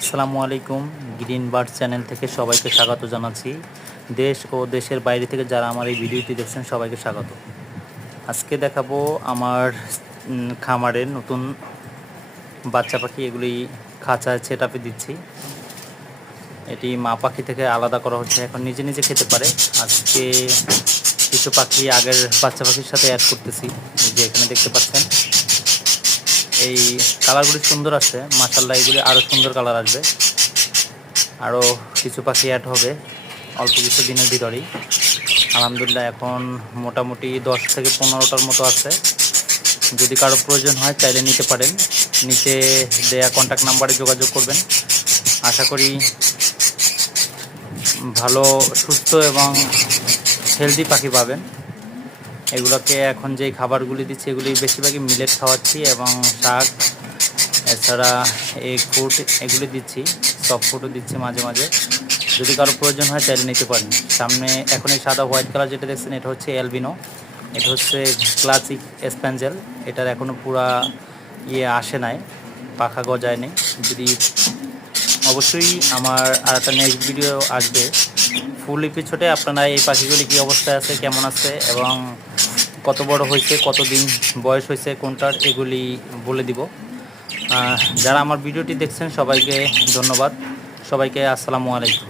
আসসালামু আলাইকুম। Green bird channel থেকে সবাইকে স্বাগত জানাচ্ছি। দেশ ও দেশের বাইরে থেকে যারা আমার এই ভিডিওটি দেখছেন সবাইকে স্বাগত। আজকে দেখাবো আমার খামারের নতুন বাচ্চা পাখি। এগুলি খাঁচায় সেটআপে দিচ্ছি। এটি মা পাখি থেকে আলাদা করা হচ্ছে, এখন নিজে নিজে খেতে পারে। আজকে কিছু পাখি আগের বাচ্চা পাখির সাথে অ্যাড করতেছি, যে এখানে দেখতে পাচ্ছেন। এই কালারগুলি সুন্দর আছে, মাশাআল্লাহ। এগুলি আরও সুন্দর কালার আসবে। আরও কিছু পাখি অ্যাড হবে অল্প কিছু দিনের ভিতরেই। আলহামদুলিল্লাহ এখন মোটামুটি 10 থেকে 15টার মতো আছে। যদি কারো প্রয়োজন হয় চাইলে নিতে পারেন। নিচে দেয়া কন্ট্যাক্ট নাম্বারে যোগাযোগ করবেন। আশা করি ভালো, সুস্থ এবং হেলদি পাখি পাবেন। এগুলোকে এখন যেই খাবারগুলি দিচ্ছি এগুলি বেশিরভাগই মিলেট খাওয়াচ্ছি এবং শাক, এছাড়া এগ ফুড এগুলি দিচ্ছি। সফট ফুডও দিচ্ছি মাঝে মাঝে। যদি কারো প্রয়োজন হয় চাইলে নিতে পারেন। সামনে এখন এই সাদা হোয়াইট কালার যেটা দেখছেন এটা হচ্ছে অ্যালবিনো। এটা হচ্ছে ক্লাসিক স্প্যাঞ্জেল। এটার এখনও পুরা আসে নাই, পাখা গজায় নেই। যদি অবশ্যই আমার আর একটা নেক্সট ভিডিও আসবে ফুল এপিসোডে, আপনারা এই পাখিগুলি কী অবস্থায় আছে, কেমন আছে এবং কত বড় হয়েছে, কতদিন বয়স হয়েছে কোনটার, এগুলি বলে দিব। যারা আমার ভিডিওটি দেখছেন সবাইকে ধন্যবাদ। সবাইকে আসসালামু আলাইকুম।